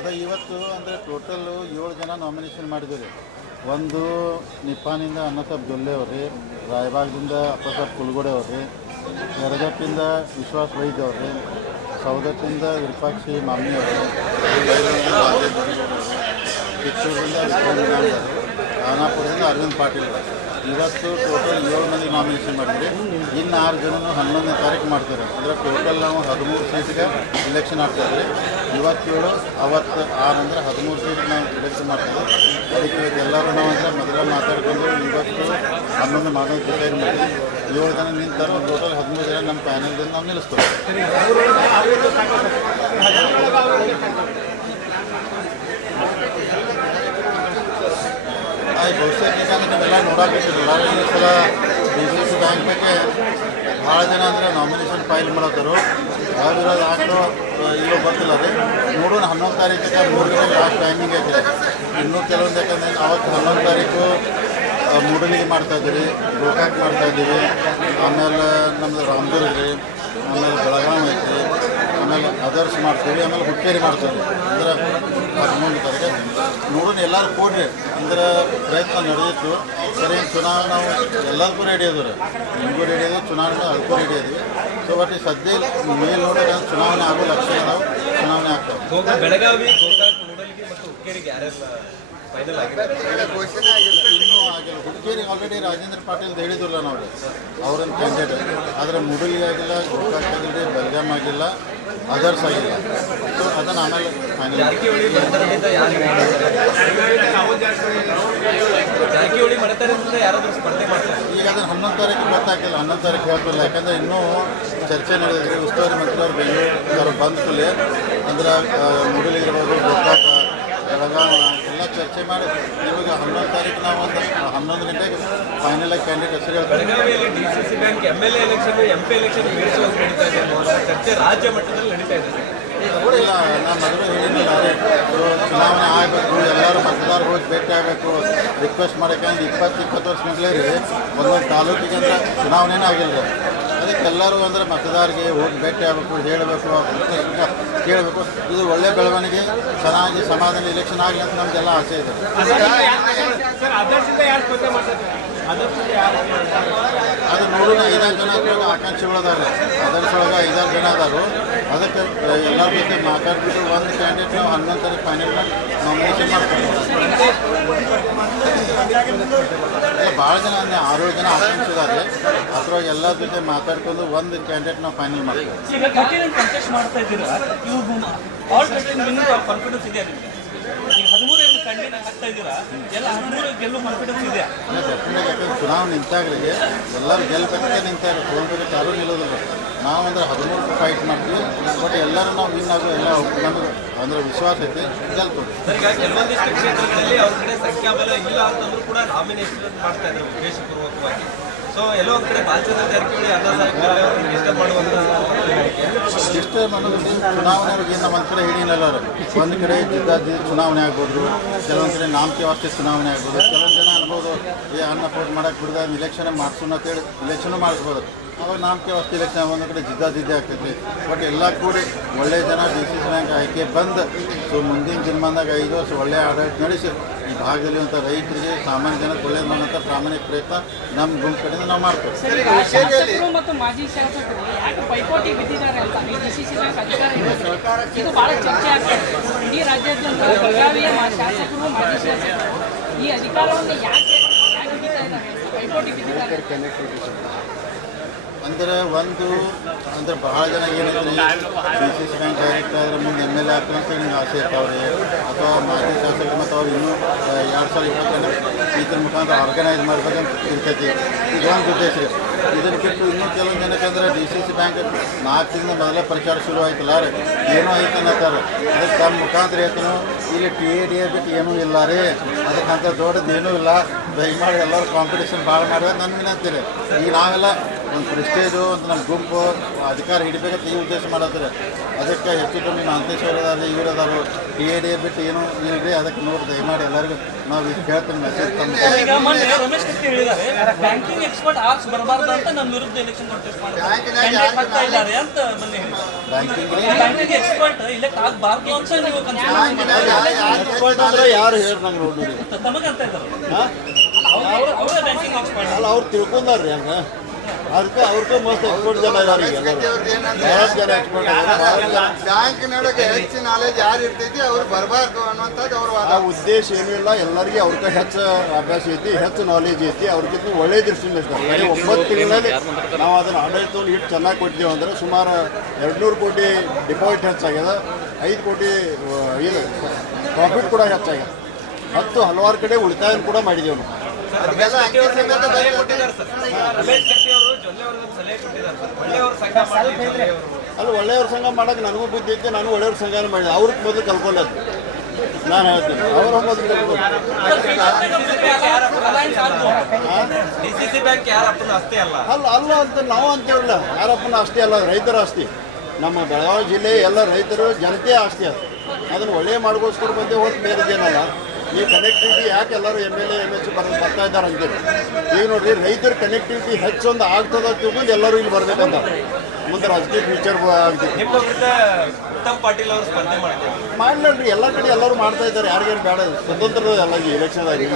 ಅದ ಇವತ್ತು ಅಂದರೆ ಟೋಟಲ್ ಏಳು ಜನ ನಾಮಿನೇಷನ್ ಮಾಡಿದ್ದೀವಿ ಒಂದು ನಿಪ್ಪಾನಿಂದ ಅನ್ನಸಾಬ್ ಜೊಲ್ಲೆ ಅವ್ರಿ, ರಾಯಬಾಗದಿಂದ ಅಪ್ಪಸಾಬ್ ಕುಲ್ಗೋಡೆ ಅವ್ರಿ ಯರಗಟ್ಟಿಂದ ವಿಶ್ವಾಸ್ ವೈದ್ಯ ಅವ್ರಿ, ಸೌದತ್ತಿಂದ ವಿರೂಪಾಕ್ಷಿ ಮಾಮಿ ಅವರು, ಕಿತ್ತೂರಿಂದ ಖಾನಾಪುರದಿಂದ ಅರವಿಂದ್ ಪಾಟೀಲ್ ಇವತ್ತು ಟೋಟಲ್ ಏಳು ಮಂದಿ ನಾಮಿನೇಷನ್ ಮಾಡಿದ್ರಿ ಇನ್ನು ಆರು ಜನನು ಹನ್ನೊಂದನೇ ತಾರೀಕು ಮಾಡ್ತಾರೆ. ಅಂದರೆ ಟೋಟಲ್ ನಾವು ಹದಿಮೂರು ಸೀಟ್ಗೆ ಇಲೆಕ್ಷನ್ ಆಗ್ತಾಯಿದ್ರಿ ಇವತ್ತೇಳು ಅವತ್ತು ಆರು ಅಂದರೆ ಹದಿಮೂರು ಸೀಟ್ ನಾವು ಇಲೆಕ್ಷನ್ ಮಾಡ್ತೀವಿ. ಅದಕ್ಕೆ ಎಲ್ಲರೂ ನಾವು ಅಂದರೆ ಮೊದಲ ಮಾತಾಡ್ಕೊಂಡು ಇವತ್ತು ಹನ್ನೊಂದು ಮಾಡೋದು ಡಿಸೈಡ್ ಮಾಡಿ ಏಳು ಜನ ನಿಂತಾರೋ ಟೋಟಲ್ ಹದಿಮೂರು ಜನ ನಮ್ಮ ಪ್ಯಾನಲ್ದಿಂದ ನಾವು ನಿಲ್ಲಿಸ್ತೇವೆ. ಯಾಕಂದ್ರೆ ನೀವೆಲ್ಲ ನೋಡಾಕತ್ತಿರಲ್ಲ ಈ ಸಲ ಡಿ ಸಿ ಬ್ಯಾಂಕ್ ಬಗ್ಗೆ ಭಾಳ ಜನ ಅಂದರೆ ನಾಮಿನೇಷನ್ ಫೈಲ್ ಮಾಡೋದರು ಯಾವ್ದಿರೋದು ಆಕ್ಟೋ ಇಲ್ಲೋ ಬರ್ತಿಲ್ಲ ಅದು. ನೋಡೋಣ, ಹನ್ನೊಂದು ತಾರೀಕಿಗೆ ಮೂರು ದಿನ ಲಾಸ್ಟ್ ಟೈಮಿಂಗ್ ಐತೆ. ಇನ್ನೂ ಕೆಲವೊಂದು ಯಾಕಂದ್ರೆ ಅವತ್ತು ಹನ್ನೊಂದು ತಾರೀಕು ಮೂಡಲಿಗೆ ಮಾಡ್ತಾ ಇದ್ದೀವಿ. ಗೋಕಾಕ್ ಮಾಡ್ತಾ ಇದ್ದೀವಿ. ಆಮೇಲೆ ನಮ್ಮದು ರಾಮದುರ್ಗ ರೀ ಆಮೇಲೆ ಬೆಳಗಾವಿ ಐತಿ. ಆಮೇಲೆ ಅದರ್ಸ್ ಮಾಡ್ತೀವಿ ಆಮೇಲೆ ಹುಕ್ಕೇರಿ ಮಾಡ್ತೀವಿ. ಅಂದ್ರೆ ಹದಿಮೂರು ತಾರೀಕು ನೋಡೋಣ ಎಲ್ಲರೂ ಕೊಡ್ರಿ. ಅಂದ್ರೆ ಪ್ರಯತ್ನ ನಡೆದಿತ್ತು. ಸರಿ ಚುನಾವಣೆ ನಾವು ಎಲ್ಲರಿಗೂ ರೆಡಿ ಅದ್ರಿ ನಿಮಗೂ ರೆಡಿ ಅದ ಚುನಾವಣೆ ಅದಕ್ಕೂ ರೆಡಿ ಅದ್ವಿ ಸೊ ಬಟ್ ಈ ಸದ್ಯ ಮೇಲೆ ನೋಡಿದ್ರೆ ಚುನಾವಣೆ ಆಗೋ ಲಕ್ಷಣ ನಾವು ಚುನಾವಣೆ ಆಗ್ತವೆ ಬೆಳಗಾವಿ ಮತ್ತು ಹುಕ್ಕೇರಿಗೆ ಹುಡುಗಿಯರಿಗೆ ಆಲ್ರೆಡಿ ರಾಜೇಂದ್ರ ಪಾಟೀಲ್ ಹೇಳಿದ್ರಲ್ಲ ನಾವು ಅವ್ರನ್ನ ಕ್ಯಾಂಡಿಡೇಟ್ ಆದರೆ ಮುಡುಗಿ ಆಗಿಲ್ಲ ಗೋಕಾಕ್ ಆಗಿಲ್ಲ ಬೆಲ್ಗಾಮ್ ಆಗಿಲ್ಲ. ಅದರ್ಸ್ ಆಗಿಲ್ಲ. ಸೊ ಅದನ್ನು ಆಮೇಲೆ ಈಗ ಅದನ್ನು ಹನ್ನೊಂದು ತಾರೀಕು ಗೊತ್ತಾಗಿಲ್ಲ ಹನ್ನೊಂದು ತಾರೀಕು ಹೇಳ್ತಿಲ್ಲ ಯಾಕಂದ್ರೆ ಇನ್ನೂ ಚರ್ಚೆ ನಡೆದಿದೆ. ಉಸ್ತುವಾರಿ ಮಂತ್ರಿ ಅವ್ರು ಬೆಂಗಳೂರು ಬಂದ ಕೂಡಲೇ. ಅಂದ್ರೆ ಮುಡುಲಿಗಿರ್ಬೋದು ಗೋಕಾಕ ಬೆಳಗಾವ ಎಲ್ಲ ಚರ್ಚೆ ಮಾಡಿ ಇವಾಗ ಹನ್ನೊಂದು ತಾರೀಕು ನಾವು ಒಂದು ಹನ್ನೊಂದು ಗಂಟೆಗೆ ಫೈನಲ್ ಆಗಿ ಕ್ಯಾಂಡಿಡೇಟ್ ಹೆಸರು ಹೇಳ್ತಾರೆ D C C bank M L A election M P election ಬೀಳಿಸುವಂತ ನಡೀತಾ ಇದೆ. ಚರ್ಚೆ ರಾಜ್ಯ ಮಟ್ಟದಲ್ಲಿ ನಡೀತಾ ಇದೆ. ಇಲ್ಲ ನಾನು ಮೊದಲು ಚುನಾವಣೆ ಆಗಬೇಕು ಎಲ್ಲರೂ ಮತದಾರರು ಹೋಗಿ ಭೇಟಿ ಆಗಬೇಕು. ರಿಕ್ವೆಸ್ಟ್ ಮಾಡೋಕೆ ಇಪ್ಪತ್ತು ಇಪ್ಪತ್ತು ವರ್ಷ ಮೊದಲೇ ರೀ ಒಂದೊಂದು ತಾಲೂಕಿಗೆ ಅಂದ್ರೆ ಚುನಾವಣೆನೇ ಆಗಿಲ್ಲ. ಎಲ್ಲರೂ ಅಂದ್ರೆ ಮತದಾರರಿಗೆ ಹೋಗಿ ಭೇಟಿ ಆಗಬೇಕು, ಹೇಳಬೇಕು ಕೇಳಬೇಕು. ಇದು ಒಳ್ಳೆ ಬೆಳವಣಿಗೆ, ಚೆನ್ನಾಗಿ ಸಮಾಧಾನ ಎಲೆಕ್ಷನ್ ಆಗಲಿ ಅಂತ ನಮಗೆಲ್ಲ ಆಸೆ ಇದೆ. ಅದು ನೋಡೋಣ ಐದಾರು ಜನ ಅದ್ರೊಳಗೆ ಆಕಾಂಕ್ಷಿಗಳು ಅದಾರೆ ಅದರ್ಸೊಳಗೆ ಐದಾರು ಜನ ಅದಾರು ಅದಕ್ಕೆ ಎಲ್ಲರ ಜೊತೆ ಮಾತಾಡ್ಬಿಟ್ಟು ಒಂದು ಕ್ಯಾಂಡಿಡೇಟ್ ನಾವು ಹನ್ನೊಂದು ತಾರೀಕು ಫೈನಲ್ ನಾಮಿನೇಷನ್ ಇಲ್ಲ, ಭಾಳ ಜನ ಅಂದರೆ ಆರೇಳು ಜನ ಆಕಾಂಕ್ಷಿದ್ದಾರೆ ಅದ್ರೊಳಗೆ ಎಲ್ಲರ ಜೊತೆ ಮಾತಾಡ್ಕೊಂಡು ಒಂದು ಕ್ಯಾಂಡಿಡೇಟ್ ನಾವು ಫೈನಲ್ ಮಾಡ್ತೀವಿ. ಚುನಾವಣೆ ನಿಂತಾಗಲಿಗೆ ಎಲ್ಲರೂ ಗೆಲ್ಬೇಕಂತ ನಿಂತಾರೆ ಸೋಲ್ಬೇಕು ಯಾರೂ ನಿಲ್ಲೋದಿಲ್ಲ ನಾವು ಅಂದ್ರೆ ಹದಿಮೂರು ಫೈಟ್ ಮಾಡ್ತೀವಿ. ಬಟ್ ಎಲ್ಲರೂ ನಾವು ವಿನ್ ಆಗೋ ಎಲ್ಲ ನಮಗೆ ಅಂದ್ರೆ ವಿಶ್ವಾಸ ಐತಿ ಗೆಲ್ತೀವಿ ಸರ್ ಈಗ ಕೆಲವೊಂದಿಷ್ಟು ಕ್ಷೇತ್ರಗಳಲ್ಲಿ ಅವ್ರ ಕಡೆ ಸಂಖ್ಯಾಬಲ ಇಲ್ಲ ಅಂತಂದ್ರೂ ಕೂಡ ನಾಮಿನೇಷನ್ ಮಾಡ್ತಾ ಇದ್ದಾರೆ ಉದ್ದೇಶಪೂರ್ವಕವಾಗಿ. ಸೊ ಎಲ್ಲೋ ಒಂದ್ ಕಡೆ ಬಾಲಚಂದ್ರ ಜಾರಕಿಹೊಳಿ ಅನ್ನ ಮಾಡುವಂತ ಇಷ್ಟ ಅನ್ನೋದು ಚುನಾವಣೆಗೆ ನಮ್ಮ ಒಂದು ಕಡೆ ಹಿಡಿಯಲ್ಲ ಒಂದು ಕಡೆ ಜಿದ್ದಾಜಿ ಚುನಾವಣೆ ಆಗ್ಬೋದು, ಕೆಲವೊಂದು ಕಡೆ ನಾಮಕೆ ಚುನಾವಣೆ ಆಗ್ಬೋದು, ಕೆಲವೊಂದು ಜನ ಅನ್ಬೋದು, ಏ, ಅನ್ನ ಪೋಟ್ ಮಾಡಕ್ಕೆ ಬಿಡ್ದ ಇಲೆಕ್ಷನ್ ಮಾಡ್ಸೋಣ ಅಂತೇಳಿ ಇಲೆಕ್ಷನ್ ಮಾಡಿಸ್ಬೋದು. ಅವಾಗ ನಾಮಕೆ ವಾಸ್ತೆ ಇಲೆಕ್ಷನ್ ಒಂದು ಕಡೆ ಜಿದ್ದಾಜಿದ್ದೆ ಆಗ್ತೈತಿ. ಬಟ್ ಎಲ್ಲ ಕೂಡಿ ಒಳ್ಳೆಯ ಜನ ಡಿ ಸಿ ಬ್ಯಾಂಕ್ ಆಯ್ಕೆ ಬಂದು, ಸೊ ಮುಂದಿನ ಜನ್ಮದಾಗ ಐದು ವರ್ಷ ಒಳ್ಳೆ ಆಡಳಿತ ನಡೆಸಿ ಈ ಭಾಗದಲ್ಲಿರುವಂಥ ರೈತರಿಗೆ ಸಾಮಾನ್ಯ ಜನಕ್ಕೆ ಒಳ್ಳೇದು ಮಾಡುವಂಥ ಪ್ರಾಮಾಣಿಕ ಪ್ರಯತ್ನ ನಮ್ಮ ಗುಂಪು ಕಡೆಯಿಂದ ನಾವು ಮಾಡ್ತೇವೆ. ಮತ್ತು ಮಾಜಿ ಶಾಸಕರು ಯಾಕೆ ಪೈಪೋಟಿ ಬಿದ್ದಿದ್ದಾರೆ ಅಂತ ಈ ಡಿ ಸಿ ಸಿ ಅಧಿಕಾರ ಇದು ಬಹಳ ಚರ್ಚೆ ಆಗ್ತದೆ ಇಡೀ ರಾಜ್ಯಾದ್ಯಂತ ಬೆಳಗಾವಿಯ ಮಾ- ಶಾಸಕರು ಮಾಜಿ ಶಾಸಕರು ಈ ಅಧಿಕಾರವನ್ನು ಯಾಕೆ ಯಾಕೆ ಹಿಡಿತಾ ಇದ್ದಾರೆ ಅಂತ ಪೈಪೋಟಿ ಬಿದ್ದಿದ್ದಾರೆ? ಅಂದ್ರೆ ಒಂದು ಅಂದ್ರೆ ಬಹಳ ಜನ ಏನಂದ್ರೆ ಡಿ ಸಿ ಸಿ ಬ್ಯಾಂಕ್ ಆದ್ರೆ ಮುಂದೆ ಎಂ ಎಲ್ ಎ ಆಗ್ತಾರೆ ಅಂತ ನಿಮ್ಗೆ ಆಸೆ ಇರ್ತಾವ್ರಿ ಅಥವಾ ಮಾಜಿ ಶಾಸಕರು ಮತ್ತು ಅವ್ರು ಇನ್ನೂ ಎರಡು ಸಾವಿರ ಇಪ್ಪತ್ತೆಂಟು ಇದ್ರ ಮುಖಾಂತರ ಆರ್ಗನೈಸ್ ಮಾಡ್ಬೇಕಂತ ಇರ್ತೈತಿ ಇದೊಂದು ಉದ್ದೇಶ. ರೀ ಇದನ್ನು ಬಿಟ್ಟು ಇನ್ನೂ ಕೆಲವೊಂದು ಜನಕ್ಕೆ ಡಿ ಸಿ ಸಿ ಬ್ಯಾಂಕ್ ನಾಲ್ಕು ದಿನದ ಮೊದಲೇ ಪ್ರಚಾರ ಶುರು ಆಯ್ತಲ್ಲ ರೀ ಏನೂ ಐತೆ ಅನ್ನತ್ತಾರೆ ಅದಕ್ಕೆ ತಮ್ಮ ಮುಖಾಂತರ ಹೇಳ್ತಾನು, ಇಲ್ಲಿ ಟಿ ಎ ಡಿ ಎ ಬಿಟ್ಟು ಏನೂ ಇಲ್ಲ ರೀ. ಅದಕ್ಕಂತ ದೊಡ್ಡದು ಏನೂ ಇಲ್ಲ. ದಯಮಾಡಿ ಎಲ್ಲರೂ ಕಾಂಪಿಟೇಷನ್ ಭಾಳ ಮಾಡ್ಬೇಕು ನನ್ನ ವಿನಂತಿ ರೀ. ಈಗ ನಾವೆಲ್ಲ ಒಂದು ಪ್ರೆಸ್ಟೇಜು ಅಂತ ನಮ್ಮ ಗುಂಪು ಅಧಿಕಾರ ಹಿಡಿಬೇಕಂತ ಈ ಉದ್ದೇಶ ಮಾಡತ್ತಾರೆ. ಅದಕ್ಕೆ ಹೆಚ್ಚು ಕಮ್ಮಿ ಅಂತೇಶ್ವರದಾರ ಇವರದಾರು ಟಿ ಎ ಡಿ ಬಿಟ್ಟು ಏನು ಇಲ್ಲರಿ ಅದಕ್ಕೆ ನೋಡಿ ದಯಮಾಡಿ ಎಲ್ಲರಿಗೂ ನಾವು ಈಗ ಕೇಳ್ತೀನಿ ಮೆಸೇಜ್ ತಂದು ರಮೇಶ್ ಕತ್ತಿ ಹೇಳಿದ್ದಾರೆ ಬ್ಯಾಂಕಿಂಗ್ ಎಕ್ಸ್ಪರ್ಟ್ ಆರ್ಸ್ ಬರಬಾರ್ದು ಅಂತ ನಮ್ಮ ವಿರುದ್ಧ ಎಲೆಕ್ಷನ್ ಕಾಂಟೆಸ್ಟ್ ಮಾಡ್ತಾರೆ ಆಗ್ತಾ ಇದ್ದಾರೆ ಅಂತ ಮೊನ್ನೆ ಹೇಳಿದ್ದಾರೆ ಬ್ಯಾಂಕಿಂಗ್ ಬ್ಯಾಂಕಿಂಗ್ ಎಕ್ಸ್ಪರ್ಟ್ ಇಲೆಕ್ಟ್ ಆಗಬಾರ್ದು ಅಂತ ನೀವು ಕನ್ಸಿಡರ್ ಅಂದ್ರೆ ಯಾರು ಹೇಳಿ ನಂಗೆ ನೋಡಿ ತಮಗಂತ ಇದ್ದಾರೆ. ಅವರೇ ಬ್ಯಾಂಕಿಂಗ್ ಎಕ್ಸ್ಪರ್ಟ್ ಅಲ್ಲ ಅವ್ರು ತಿಳ್ಕೊಂಡಾರ್ರಿ ಹಂಗ. ಅದಕ್ಕೆ ಅವ್ರಿಗೆ ಮಸ್ತ್ ಎಕ್ಸ್ಪರ್ಟ್ ಜನ ಜನ ಎಕ್ಸ್ಪರ್ಟ್ ಬ್ಯಾಂಕ್ ನೊಳಗೆ ಹೆಚ್ಚಿನ ನಾಲೆಜ್ ಯಾರು ಇರ್ತೈತಿ ಅವ್ರು ಬರಬಾರ್ದು ಅನ್ನುವಂಥದ್ದು ಅವ್ರ ಆ ಉದ್ದೇಶ ಏನೂ ಇಲ್ಲ ಎಲ್ಲರಿಗೆ ಅವ್ರಿಗೆ ಹೆಚ್ಚು ಅಭ್ಯಾಸ ಐತಿ ಹೆಚ್ಚು ನಾಲೆಜ್ ಐತಿ ಅವ್ರಿಗೆ ಒಳ್ಳೆ ದೃಷ್ಟಿಯಿಂದ ಇರ್ತಾರೆ ಒಂಬತ್ತು ತಿಂಗಳಲ್ಲಿ ನಾವು ಅದನ್ನು ಆಡಳಿತವನ್ನು ಇಟ್ಟು ಚೆನ್ನಾಗಿ ಕೊಟ್ಟಿದ್ದೇವೆ ಅಂದ್ರೆ ಸುಮಾರು ಎರಡುನೂರು ಕೋಟಿ ಡಿಪಾಸಿಟ್ ಹೆಚ್ಚಾಗ್ಯದ ಐದು ಕೋಟಿ ಏನು ಇದು ಪ್ರಾಫಿಟ್ ಕೂಡ ಹೆಚ್ಚಾಗ್ಯದ ಹತ್ತು ಹಲವಾರು ಕಡೆ ಉಳಿತಾಯ ಕೂಡ ಮಾಡಿದ್ದೇವೆ ನಾವು. ಅಲ್ಲಿ ಒಳ್ಳೆಯವ್ರ ಸಂಘ ಮಾಡಕ್ಕೆ ನನಗೂ ಬುದ್ಧಿ ಐತೆ ನಾನು ಒಳ್ಳೆಯವ್ರ ಸಂಘನ ಮಾಡಿದೆ. ಅವ್ರಿಗೆ ಮೊದಲು ಕಲ್ಕೊಂಡದ್ದು. ನಾನು ಹೇಳ್ತೀನಿ. ಅವ್ರ ಮೊದಲು ಕಲ್ಕೊಂಡು ಅಲ್ಲ. ಅಲ್ಲ ಅಂತ ನಾವು ಅಂತೇಳಿಲ್ಲ ಯಾರಪ್ಪನ ಆಸ್ತಿ ಅಲ್ಲ ರೈತರ ಆಸ್ತಿ. ನಮ್ಮ ಬೆಳಗಾವಿ ಜಿಲ್ಲೆ ಎಲ್ಲ ರೈತರು ಜನತೆ ಆಸ್ತಿ ಅದು. ಅದನ್ನು ಒಳ್ಳೆ ಮಾಡ್ಕೋಸ್ಕರ ಬಂದೆ ಹೊತ್ತು ಬೇರೆದೇನಲ್ಲ ಈ ಕನೆಕ್ಟಿವಿಟಿ ಯಾಕೆ ಎಲ್ಲರೂ M L A M H ಬರೋದು ಬರ್ತಾ ಇದ್ದಾರೆ ಅಂತೇಳಿ ಈಗ ನೋಡ್ರಿ, ರೈತರ ಕನೆಕ್ಟಿವಿಟಿ ಹೆಚ್ಚೊಂದು ಆಗ್ತದ ತಿಳ್ಕೊಂಡು ಎಲ್ಲರೂ ಇಲ್ಲಿ ಬರ್ಬೇಕಂತ ಮುಂದೆ ರಾಜಕೀಯ ಫ್ಯೂಚರ್ ನಿಮ್ಮ ವಿರುದ್ಧ ಉತ್ತಮ್ ಪಾಟೀಲ್ ಅವರು ಸ್ಪರ್ಧೆ ಮಾಡ್ತಾರೆ. ಎಲ್ಲ ಕಡೆ ಎಲ್ಲರೂ ಮಾಡ್ತಾ ಇದ್ದಾರೆ. ಯಾರಿಗೇನು ಬೇಡ ಸ್ವತಂತ್ರ ಎಲ್ಲ ಎಲೆಕ್ಷನ್ ಆಗಿ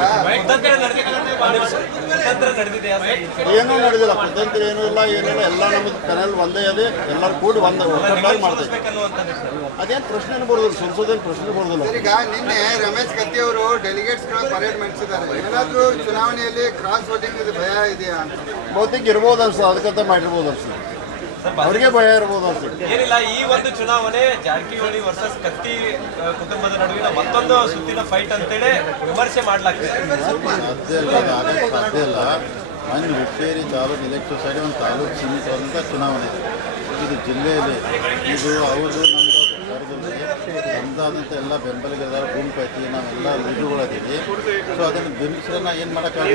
ಏನೂ ನಡೆದಿಲ್ಲ. ಸ್ವತಂತ್ರ ಏನೂ ಇಲ್ಲ ಏನಿಲ್ಲ ಎಲ್ಲ ನಮ್ಮದು ಕನಲ್ ಒಂದೇ ಅದೇ ಎಲ್ಲರೂ ಕೂಡಿ ಒಂದು ಒಟ್ಟಾಗಿ ಮಾಡ್ತಾ ಇದ್ದಾರೆ. ಬೇಕನ್ನುವಂಥದ್ದು ಸರ್. ಅದೇನು ಪ್ರಶ್ನೆ ಬರೋದಿಲ್ಲ ಸಂಸದೇನು ಪ್ರಶ್ನೆ ಬರೋದಿಲ್ಲ. ಈಗ ನಿನ್ನೆ ರಮೇಶ್ ಕತ್ತಿ ಅವರು ಡೆಲಿಗೇಟ್ಸ್ ಪರೇಡ್ ಮಾಡಿಸಿದ್ದಾರೆ. ಏನಾದ್ರೂ ಚುನಾವಣೆಯಲ್ಲಿ ಕ್ರಾಸ್ ವೋಟಿಂಗ್ ಭಯ ಇದೆಯಾ ಅಂತ. ಬಹುತೇಕ ಇರ್ಬೋದು ಅನ್ಸ ಅದಕ್ಕಂತ ಮಾಡಿರ್ಬೋದು ಅನ್ಸ ಅವ್ರಿಗೆ ಭಯ ಇರಬಹುದು ಏನಿಲ್ಲ ಈ ಒಂದು ಚುನಾವಣೆ ಜಾರಕಿಹೊಳಿ ವರ್ಸಸ್ ಕತ್ತಿ ಕುಟುಂಬದ ನಡುವಿನ ಮತ್ತೊಂದು ಸುತ್ತಿನ ಫೈಟ್ ಅಂತೇಳಿ ವಿಮರ್ಶೆ ಮಾಡ್ಲಾಗ್ತದೆ. ಸಾಧ್ಯ ಇಲ್ಲ ಮೊನ್ನೆ ಹುಕ್ಕೇರಿ ತಾಲೂಕು ಇಲೆಕ್ಷನ್ ಸೈಡ್ ಒಂದು ತಾಲೂಕು ಸೀಮಿತವಾದಂಥ ಚುನಾವಣೆ. ಇದು ಜಿಲ್ಲೆಯಲ್ಲಿ ಇದು ಅವರು ನಮ್ಮದು ನಮ್ಮದಾದಂಥ ಎಲ್ಲ ಬೆಂಬಲಿಗರ ಭೂಮಿ ಐತಿ ನಾವೆಲ್ಲ ಲೀಡರ್ಗಳದೀವಿ ಸೊ ಅದನ್ನು ಬೆಂಬಲಿಸಿದ್ರೆ ನಾ ಏನು ಮಾಡೋಕ್ಕಾಗಲ್ಲ.